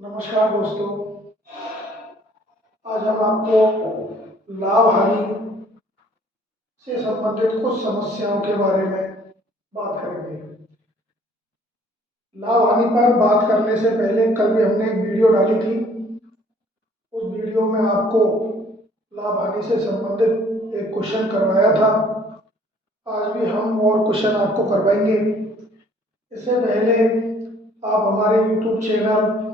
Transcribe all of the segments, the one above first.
नमस्कार दोस्तों। आज हम आपको लाभ हानि से संबंधित कुछ समस्याओं के बारे में बात करेंगे। लाभ हानि पर बात करने से पहले कल भी हमने एक वीडियो डाली थी। उस वीडियो में आपको लाभ हानि से संबंधित एक क्वेश्चन करवाया था। आज भी हम और क्वेश्चन आपको करवाएंगे। इससे पहले आप हमारे YouTube चैनल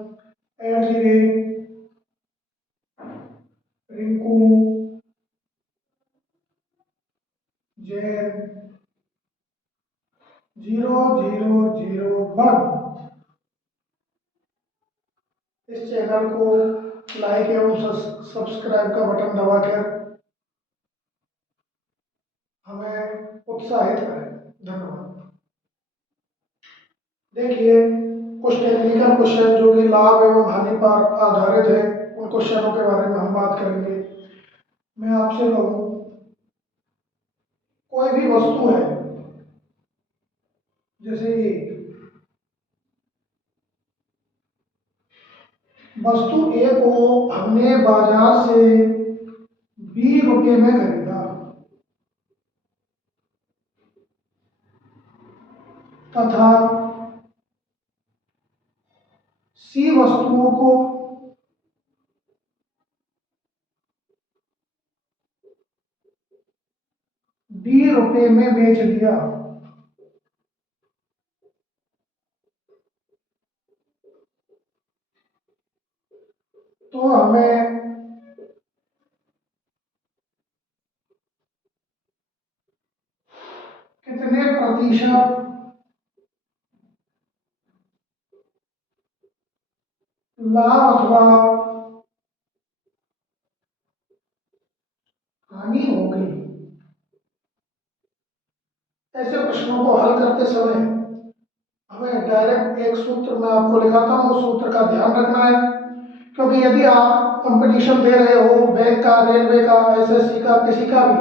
@रिंकू जैन 0001 इस चैनल को लाइक एवं सब्सक्राइब का बटन दबाकर हमें उत्साहित करें। धन्यवाद। देखिए, कुछ टेक्निकल क्वेश्चन जो कि लाभ एवं हानि पर आधारित है, उन क्वेश्चनों के बारे में हम बात करेंगे। मैं आपसे कहूँ, कोई भी वस्तु है, जैसे ये वस्तु ए को हमने बाजार से 20 रुपये में खरीदा तथा सी वस्तुओं को 20 रुपये में बेच दिया। तो हमें कितने प्रतिशत लाभ अथवा हानि होगी? ऐसे प्रश्नों को हल करते समय हमें डायरेक्ट एक सूत्र में आपको लिखाता हूँ, उस सूत्र का ध्यान रखना है। क्योंकि यदि आप कंपटीशन दे रहे हो बैंक का, रेलवे का, एसएससी का, किसी का भी,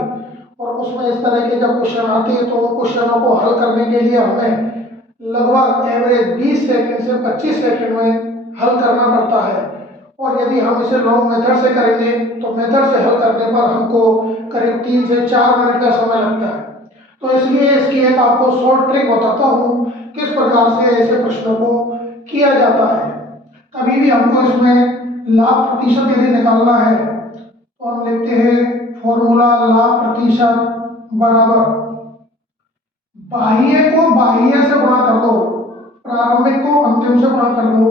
और उसमें इस तरह के जब क्वेश्चन आते हैं तो उन क्वेश्चनों को हल करने के लिए हमें लगभग एवरेज 20 सेकंड से 25 सेकंड में हल करना पड़ता है। और यदि हम इसे लॉन्ग मेथड से करेंगे तो मेथड से हल करने पर हमको करीब 3 से 4 मिनट का समय लगता है। तो इसलिए इसकी एक आपको शॉर्ट ट्रिक बताता हूँ किस प्रकार से ऐसे प्रश्नों को किया जाता है। कभी भी हमको इसमें लाभ प्रतिशत यदि निकालना है तो हम लिखते हैं फॉर्मूला लाभ प्रतिशत बराबर बाह्य को बाह्य से गुणा कर दो, प्रारंभिक को अंतिम से गुणा कर दो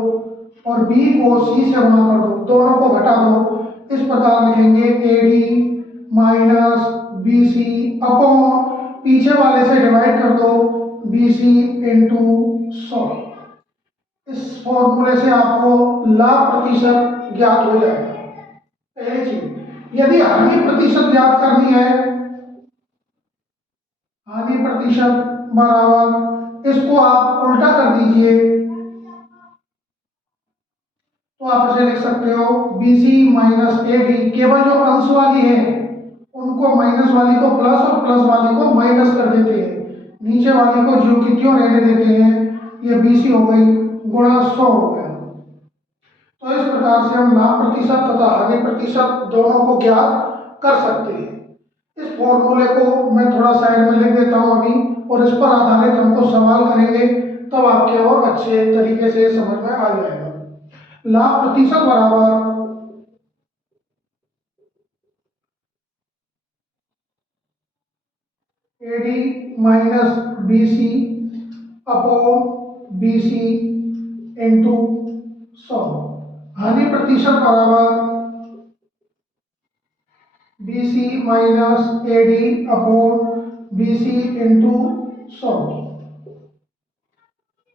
और बी को सी से गुणा कर दो, दोनों को घटा दो। इस प्रकार लिखेंगे AD minus B C upon पीछे वाले से डिवाइड कर दो बी सी इंटू 100। इस फॉर्मूले से आपको लाभ प्रतिशत ज्ञात हो जाएगा। पहली चीज, यदि हानि प्रतिशत ज्ञात करनी है, हानि प्रतिशत बराबर इसको आप उल्टा कर दीजिए तो आप इसे लिख सकते हो BC माइनस AD। केवल जो अंश वाली है उनको माइनस वाली को प्लस और प्लस वाली को माइनस कर देते हैं, नीचे वाली को ज्यों की त्यों रहने देते हैं। ये BC हो गई गुणा 100 हो गया। तो इस प्रकार से हम लाभ प्रतिशत तथा हानि प्रतिशत दोनों को ज्ञात कर सकते हैं। इस फॉर्मूले को मैं थोड़ा साइड में लिख देता हूं अभी, और इस पर आधारित हमको सवाल करेंगे, तब आपके और अच्छे तरीके से समझ में आ जाएगा। लाभ प्रतिशत बराबर AD minus BC upon BC into 100। हानि प्रतिशत बराबर BC minus AD upon BC into 100।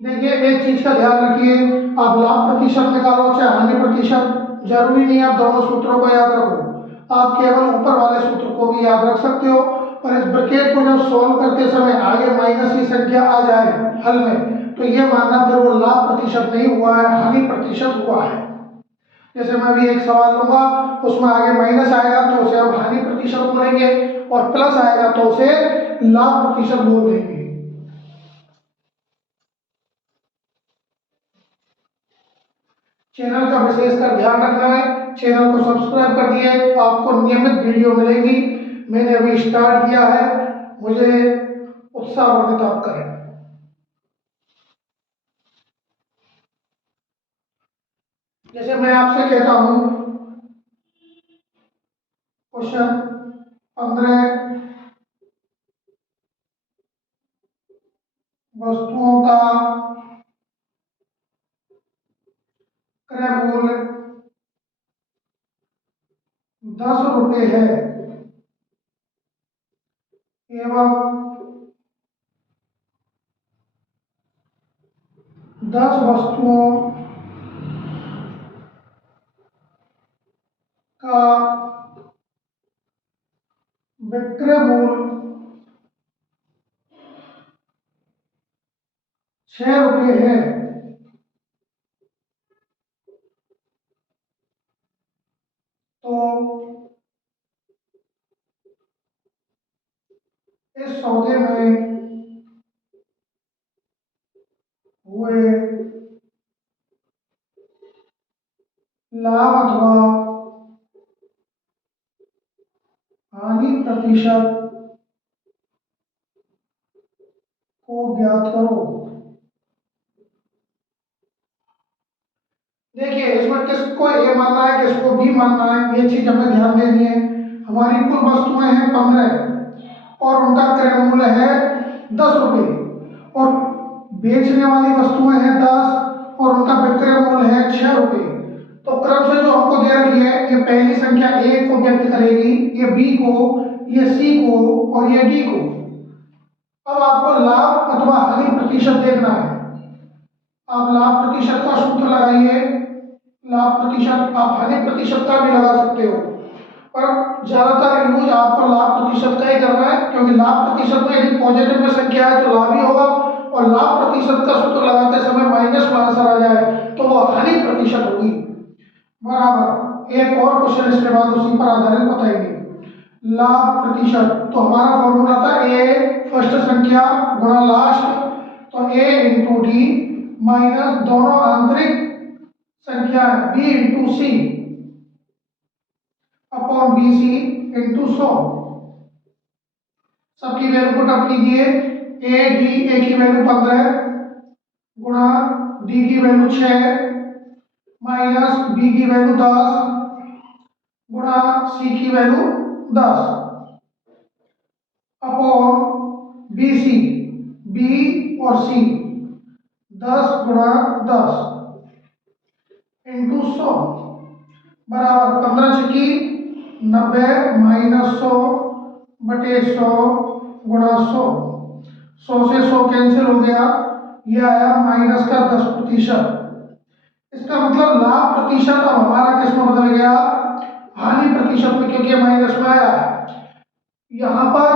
देखिए, एक चीज का ध्यान रखिए, आप लाभ प्रतिशत निकालो चाहे हानि प्रतिशत, जरूरी नहीं आप दोनों सूत्रों को याद रखो। आप केवल ऊपर वाले सूत्र को भी याद रख सकते हो। और इस ब्रैकेट को जब सॉल्व करते समय आगे माइनस की संख्या आ जाए हल में, तो ये मानना फिर वो लाभ प्रतिशत नहीं हुआ है, हानि प्रतिशत हुआ है। जैसे मैं अभी एक सवाल लूंगा, उसमें आगे माइनस आएगा तो उसे हम हानि प्रतिशत बोलेंगे, और प्लस आएगा तो उसे लाभ प्रतिशत बोल देंगे। चैनल का विशेषकर ध्यान रखना है, चैनल को सब्सक्राइब कर दिए, आपको नियमित वीडियो मिलेंगी। मैंने अभी स्टार्ट किया है, मुझे उत्साहवर्धित आप करें। जैसे मैं आपसे कहता हूं क्वेश्चन 15 वस्तुओं का क्रय मूल्य 10 रुपये है एवं 10 वस्तुओं का विक्रय मूल्य 6 रुपये है, तो इस सौदे में हुए लाभ अथवा हानि प्रतिशत को ज्ञात करो। देखिए, इसमें किसको ए मानना है, किसको बी मानना है, ये चीज हमें ध्यान देनी है। हमारी कुल वस्तुएं हैं 15 और उनका क्रय मूल्य है 10 रुपये, और बेचने वाली वस्तुएं हैं 10 और उनका विक्रय मूल्य है 6 रुपये। तो क्रम से जो हमको दे रखी है, ये पहली संख्या ए को व्यक्त करेगी, ये बी को, ये सी को और ये डी को। अब आपको लाभ अथवा हानि प्रतिशत देखना है। आप लाभ प्रतिशत का सूत्र लगाइए, लाभ प्रतिशत, आप हानि प्रतिशत का भी लगा सकते हो, पर ज्यादातर यूज आपको लाभ प्रतिशत का ही करना है, क्योंकि लाभ प्रतिशत में यदि पॉजिटिव में संख्या है तो लाभ ही होगा, और लाभ प्रतिशत का सूत्र लगाते समय माइनस में आंसर आ जाए तो वो हानि प्रतिशत होगी। बराबर, एक और क्वेश्चन इसके बाद उसी पर आधारित बताएंगे। लाभ प्रतिशत, तो हमारा फॉर्मूला था ए फर्स्ट संख्या गुणा लास्ट, तो ए इंटू डी माइनस दोनों आंतरिक संख्या बी इंटू सी अपॉन बी सी इंटू 100। सबकी वैल्यू पुट अप कीजिए। ए की वैल्यू 15 गुणा डी की वैल्यू 6 माइनस बी की वैल्यू 10 गुणा सी की value 10 upon B C, B और सी 10 गुणा 10 इंटू 100 बराबर 15 छक्की 90 माइनस 100 बटे 100 गुणा 100। 100 से 100 कैंसिल हो गया, यह आया माइनस का 10%। इसका मतलब लाभ प्रतिशत अब हमारा किस में बदल गया, हानि प्रतिशत में, क्योंकि माइनस में आया है। यहां पर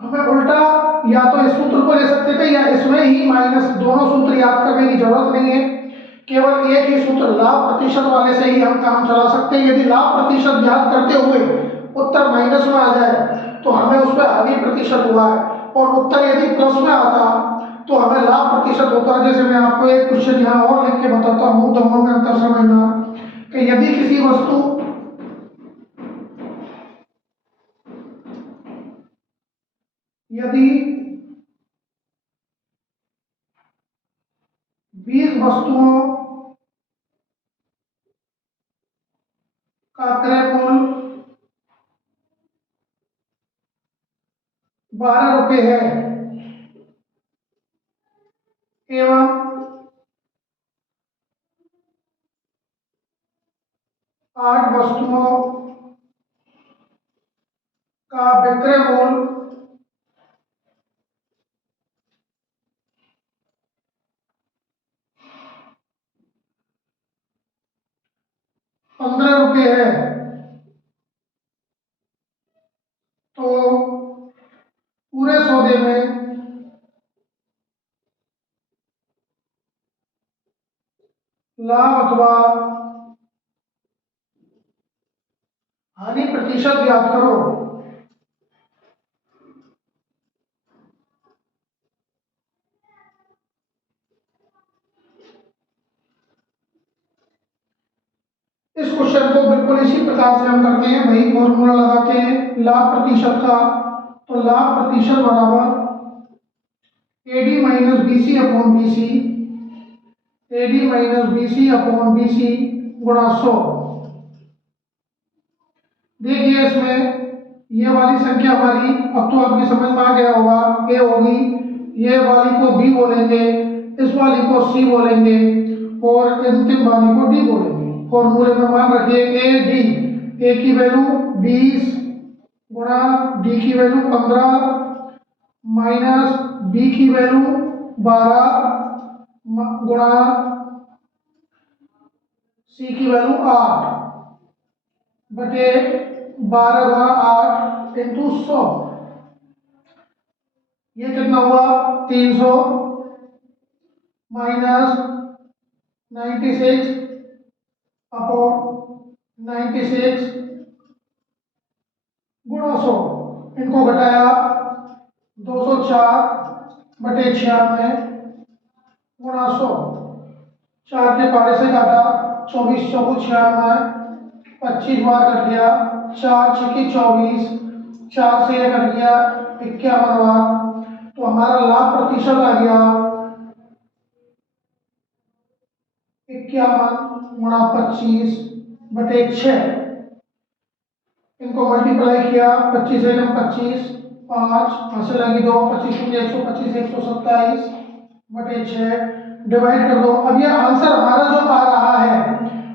हमें उल्टा या तो इस सूत्र को ले सकते थे या इसमें ही माइनस, दोनों सूत्र याद करने की जरूरत नहीं है, केवल एक ही सूत्र लाभ प्रतिशत वाले से ही हम काम चला सकते हैं। यदि लाभ प्रतिशत याद करते हुए उत्तर माइनस में आ जाए तो हमें उस पर हानि प्रतिशत हुआ है, और उत्तर यदि प्लस में आता तो हमें लाभ प्रतिशत होता। जैसे मैं आपको एक क्वेश्चन यहाँ और लिख के बताता हूँ, दोनों में अंतर समझना कि यदि किसी वस्तु यदि 20 वस्तुओं का क्रय मूल्य 12 रुपये है एवं 8 वस्तुओं का विक्रय मूल्य 15 रुपये है, तो पूरे सौदे में लाभ अथवा हानि प्रतिशत ज्ञात करो। क्वेश्चन को बिल्कुल इसी प्रकार से हम करते हैं, वही फॉर्मूला लगाते हैं लाभ प्रतिशत का। तो लाभ प्रतिशत बराबर AD minus BC upon BC, AD minus BC upon BC गुणा 100। देखिए इसमें ये वाली संख्या हमारी अब तो आपकी समझ में आ गया होगा, ए होगी, ये वाली को बी बोलेंगे, इस वाली को सी बोलेंगे और अंतिम वाली को डी बोलेंगे। फॉर्मूले में मान रखिए ए डी, ए की वैल्यू 20 गुणा डी की वैल्यू 15 माइनस बी की वैल्यू 12 गुणा सी की वैल्यू 8 बटे 12 गुणा 8 इंटू 100। ये कितना हुआ 300 माइनस 96 अपॉन 96 गुणा 100। इनको घटाया 204 बटे 96 गुणा 100। 4 के पारे से काटा 24 चौको 96, 25 बार कट गया, 4 छक्की 24, 4 से कट गया 51 बार। तो हमारा लाभ प्रतिशत आ गया 51 गुणा 25 बटे 6। इनको मल्टीप्लाई किया 25 एकम 25, 5 हासिल लगी 2, 25 शून्य 125, 127 बटे 6 डिवाइड कर दो। अब ये आंसर हमारा जो आ रहा है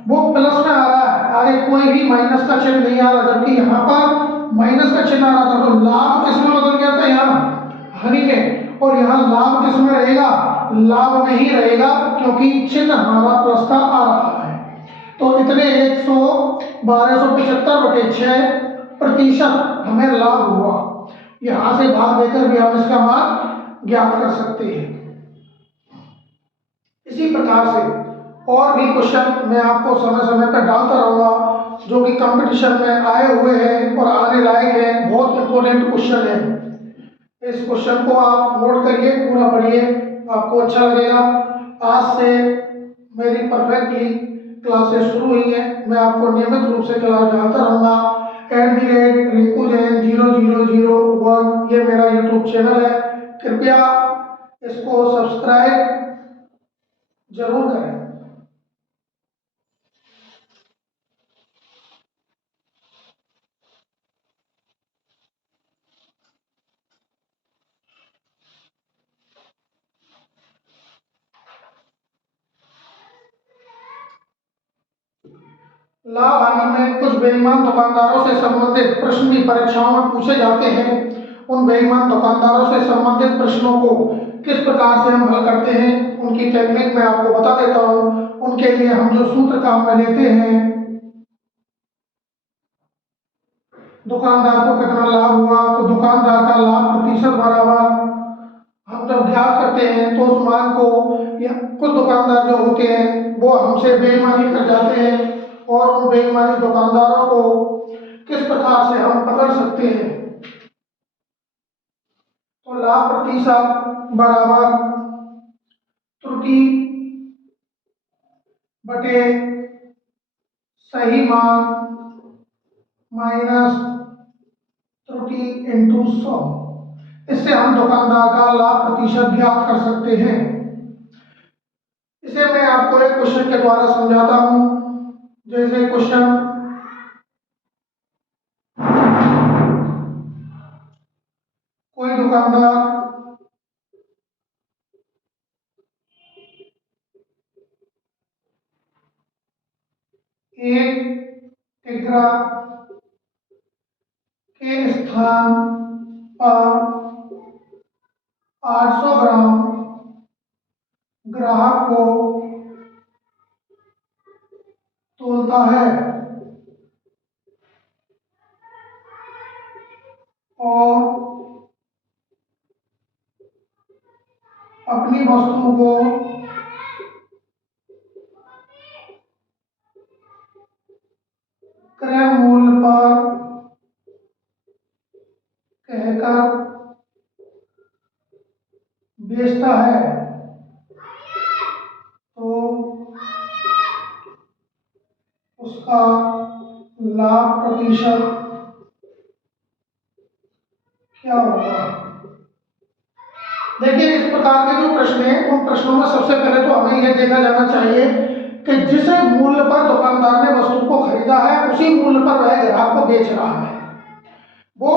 वो प्लस में आ रहा है, आगे कोई भी माइनस का चिन्ह नहीं आ रहा, जबकि यहाँ पर माइनस का चिन्ह आ रहा था। तो लाभ किस में बदल गया था, यहाँ हानि में, और यहाँ लाभ किस में रहेगा, लाभ में ही रहेगा, क्योंकि चिन्ह हमारा प्लस का आ रहा है। तो इतने 1275 बटे 6 प्रतिशत हमें लाभ हुआ। यहां से भाग देकर भी हम इसका मान ज्ञात कर सकते हैं। इसी प्रकार से और भी क्वेश्चन मैं आपको समय समय पर डालता रहूंगा जो कि कंपटीशन में आए हुए हैं और आने लायक हैं, बहुत इंपॉर्टेंट क्वेश्चन है। इस क्वेश्चन को आप नोट करिए, पूरा पढ़िए, आपको अच्छा लगेगा। आज से मेरी परफेक्टली क्लासेस शुरू हुई हैं, मैं आपको नियमित रूप से क्लास डालता रहूँगा। @रिंकू जैन 0001 ये मेरा यूट्यूब चैनल है, कृपया इसको सब्सक्राइब जरूर करें। लाभ हानि में कुछ बेईमान दुकानदारों से संबंधित प्रश्न भी परीक्षाओं में पूछे जाते हैं। उन बेईमान दुकानदारों से संबंधित प्रश्नों को किस प्रकार से हम हल करते हैं, उनकी टेक्निक मैं आपको बता देता हूँ। उनके लिए हम जो सूत्र काम में लेते हैं, दुकानदार को कितना लाभ हुआ, तो दुकानदार का लाभ प्रतिशत बराबर हम जब ज्ञात करते हैं तो उस मान को, या कुछ दुकानदार जो होते हैं वो हमसे बेईमानी कर जाते हैं, और उन बेईमानी दुकानदारों को किस प्रकार से हम पकड़ सकते हैं। तो लाभ प्रतिशत बराबर त्रुटि बटे सही मान माइनस त्रुटि इंटू 100। इससे हम दुकानदार का लाभ प्रतिशत ज्ञात कर सकते हैं। इसे मैं आपको एक क्वेश्चन के द्वारा समझाता हूं। जैसे क्वेश्चन कोई दुकानदार एक टिकरा के स्थान पर 800 ग्राम ग्राहक को तोलता है और अपनी वस्तु को क्रय मूल्य पर कहकर बेचता है, तो उसका लाभ प्रतिशत क्या होगा। देखिए इस प्रकार के जो प्रश्न हैं उन प्रश्नों में सबसे पहले तो हमें यह देखा जाना चाहिए कि जिस मूल्य पर दुकानदार ने वस्तु को खरीदा है उसी मूल्य पर वह ग्राहक को बेच रहा है। वो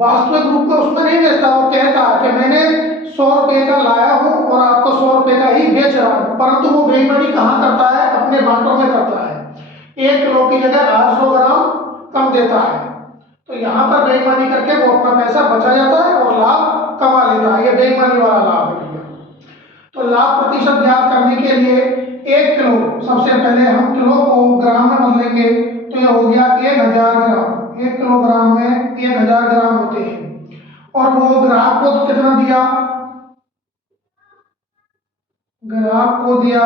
वास्तविक रूप में उसमें नहीं बेचता, वो कहता है कि मैंने 100 रुपये का लाया हूँ और आपको 100 रुपये का ही बेच रहा हूँ, परंतु वो बेईमानी कहाँ करता है, अपने बांटों में करता है। 1 किलो की जगह 800 ग्राम कम देता है, तो यहाँ पर बेईमानी करके वो अपना पैसा बचा जाता है और लाभ कमा लेता है। ये बेईमानी वाला लाभ है। तो लाभ प्रतिशत ज्ञात करने के लिए 1 किलो, सबसे पहले हम किलो को ग्राम में बदलेंगे, तो ये हो गया 1000 ग्राम। 1 किलोग्राम में 1000 ग्राम होते हैं। और वो ग्राहक को कितना दिया, ग्राहक को दिया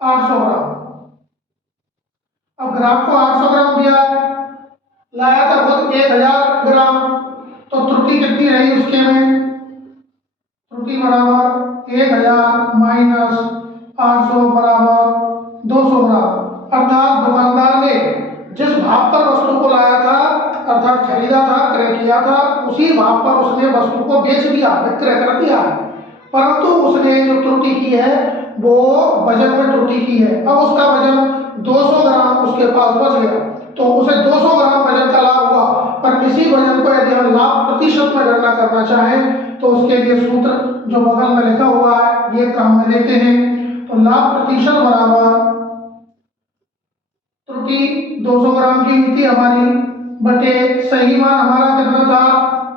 800 ग्राम। अब ग्राहक को 800 ग्राम दिया, लाया था खुद 1000 ग्राम, तो त्रुटि कितनी रही उसके में, त्रुटि बराबर 1000 माइनस 800 बराबर 200 ग्राम। अर्थात दुकानदार ने जिस भाव पर वस्तु को लाया था, अर्थात खरीदा था, क्रय किया था, उसी भाव पर उसने वस्तु को बेच दिया, विक्रय कर दिया है, परंतु उसने जो त्रुटि की है वो वजन में त्रुटि की है। अब उसका वजन 200 ग्राम उसके पास बच गया, तो उसे 200 ग्राम वजन का लाभ हुआ। पर इसी वजन को यदि हम लाभ प्रतिशत में गणना करना चाहें तो उसके लिए सूत्र जो बगल में लिखा हुआ है ये काम में लेते हैं। तो लाभ प्रतिशत बराबर त्रुटि 200 ग्राम की हुई थी हमारी, बटे सही मान हमारा कितना था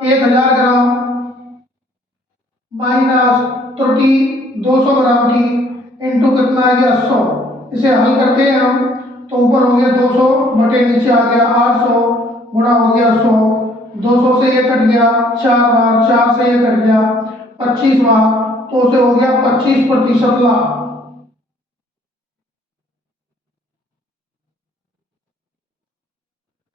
1000 ग्राम, माइनस त्रुटि 200 ग्राम की, इंटू कितना आ गया 100। इसे हल करते हैं हम, तो ऊपर हो गया 200 बटे नीचे आ गया 800 गुणा हो गया 100। 200 से ये कट गया 4 बार, 4 से ये कट गया 25 बार, तो उसे हो गया 25% लाभ।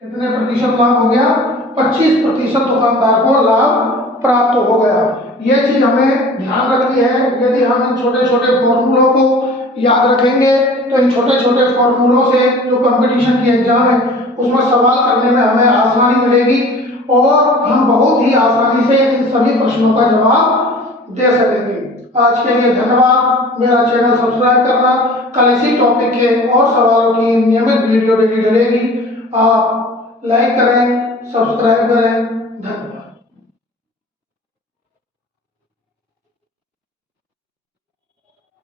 कितने प्रतिशत लाभ हो गया, 25% दुकानदार को लाभ प्राप्त हो गया। यह चीज हमें ध्यान रखनी है। यदि हम इन छोटे छोटे फॉर्मूलों को याद रखेंगे तो इन छोटे छोटे फॉर्मूलों से जो कंपटीशन की एग्जाम है उसमें सवाल करने में हमें आसानी मिलेगी और हम बहुत ही आसानी से इन सभी प्रश्नों का जवाब दे सकेंगे। आज के लिए धन्यवाद। मेरा चैनल सब्सक्राइब करना। कल इसी टॉपिक के और सवालों की नियमित वीडियो डेली डलेगी। आप लाइक करें, सब्सक्राइब करें।